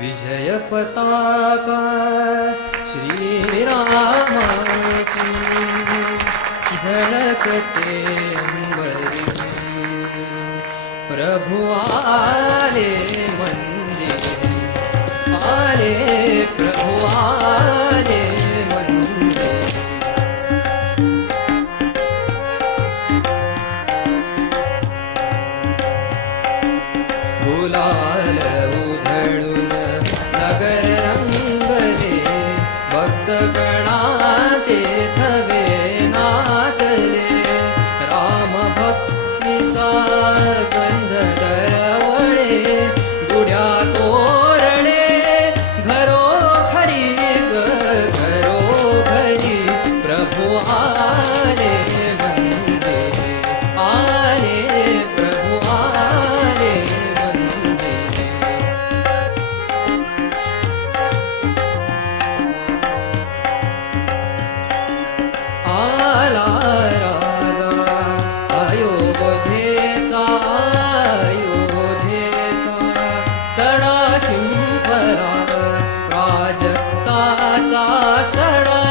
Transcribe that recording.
विजय पताका श्रीराम की झळकते अंबरी प्रभु आले मंदिर आले प्रभु आले मंदिर गुलाल उधळून नगर रंगले भक्तगणाचे थवे नाचले राम भक्तीचा गंध दरवळे गुढ्या तोरणे घरोघरी घरोघरी प्रभु आले वंदे आले प्रभु आले वंदे आला राजा अयोध्येचा सडा शिंपरा प्राजक्ताचा सडा